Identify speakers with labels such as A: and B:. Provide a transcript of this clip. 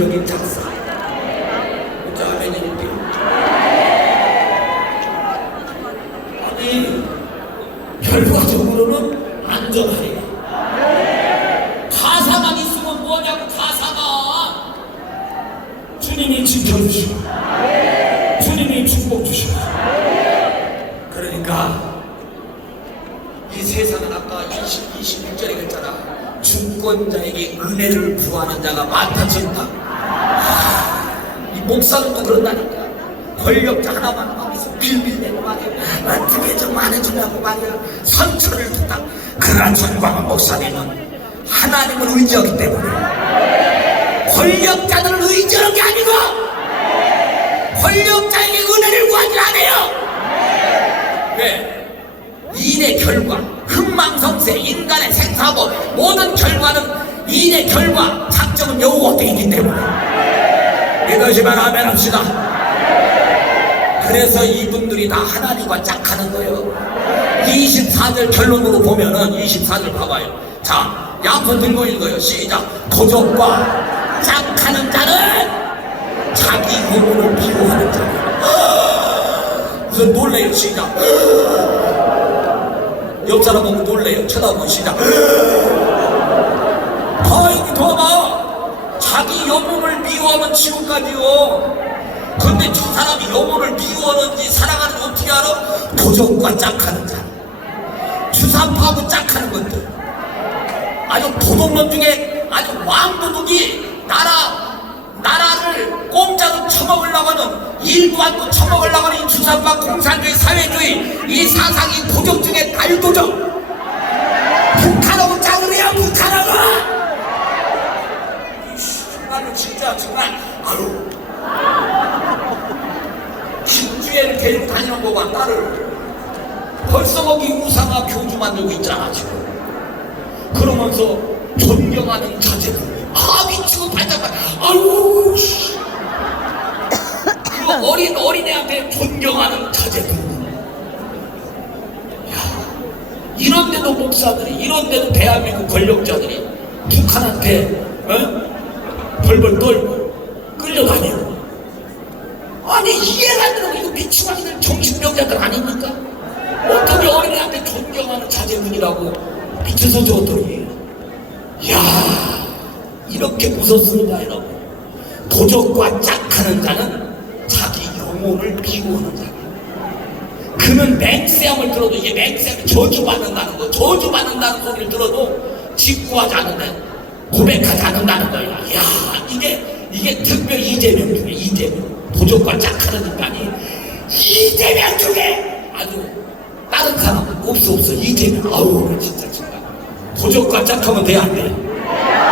A: 긍정인 작사. 자, 아멘입니다. 아니, 결과적으로는 안전하리라. 가사만 있으면 뭐냐고, 가사가. 주님이 지켜주시고, 주님이 축복 주시고. 그러니까, 이 세상은 아까 20, 21절에 그랬잖아. 주권자에게 은혜를 구하는 자가 많다 진다. 이 목사들도 그런다니까. 권력자 하나만 만나서 빌빌대고 말이야. 어떻게 좀 안해주냐고 말이야. 선처를 듣다. 그러나 전광훈 목사님은 하나님을 의지하기 때문에 권력자들을 의지하는 게 아니고 권력자에게 은혜를 구하지 않아요. 왜? 인의 결과, 흥망성쇠, 인간의 생사고 모든 결과는 인의 결과, 작정은 여호와께 있기 때문에 믿으시면 아멘 합시다. 그래서 이분들이 다 하나님과 짝하는 거예요. 24절 결론으로 보면은 24절 봐봐요. 자, 양손 들고 읽어요. 시작. 도적과 짝하는 자는 자기 의문을 비호하는 자는 무슨 놀래요. 시작. 옆 사람 보고 놀래요. 쳐다보고 시작. 가만히 둬봐. 자기 영혼을 미워하면 지옥까지요. 근데 저 사람이 영혼을 미워하는지 사랑하는지 어떻게 알아? 도적과 짝하는 자. 주사파하고 짝하는 것들. 아주 도둑놈 중에 아주 왕도둑이 나라 나라를 공짜로 처먹으려고 하는 일도 않고 처먹으려고 하는 이 주사파 공산주의 사회주의 이 사상이 도적 중에 달도적 북한하고 짝을해요 북한하고 이씨, 정말로 진짜 정말 아유 김주애를 거봐 딸을 벌써 거기 우상화 교주 만들고 있잖아 지금 그러면서 존경하는 자제들 아 미치고 발작만 아유 씨. 그 어린 어린애한테 존경하는 자제들 야 이런데도 목사들이 이런데도 대한민국 권력자들이 북한한테 어? 벌벌 떨고 아니 이해가 안 되는 거 이거 미치광이들 정신병자들 아닙니까? 어떻게 어린애한테 존경하는 자제분이라고 밑에서 줬더니 야 이렇게 무섭습니다 여러분. 도적과 짝하는 자는 자기 영혼을 비우는 자 그는 맹세함을 들어도 이게 맹세함이 저주받는다는 거 저주받는다는 소리를 들어도 직구하지 않는다 고백하지 않는다는 거야 야 이게 이게 특별히 이재명 중에 이재명. 도적과 짝하는 인간이 중에 아주 사람은 없어 없어 이재명 아우 진짜 정말 도적과 짝하면 돼안 돼?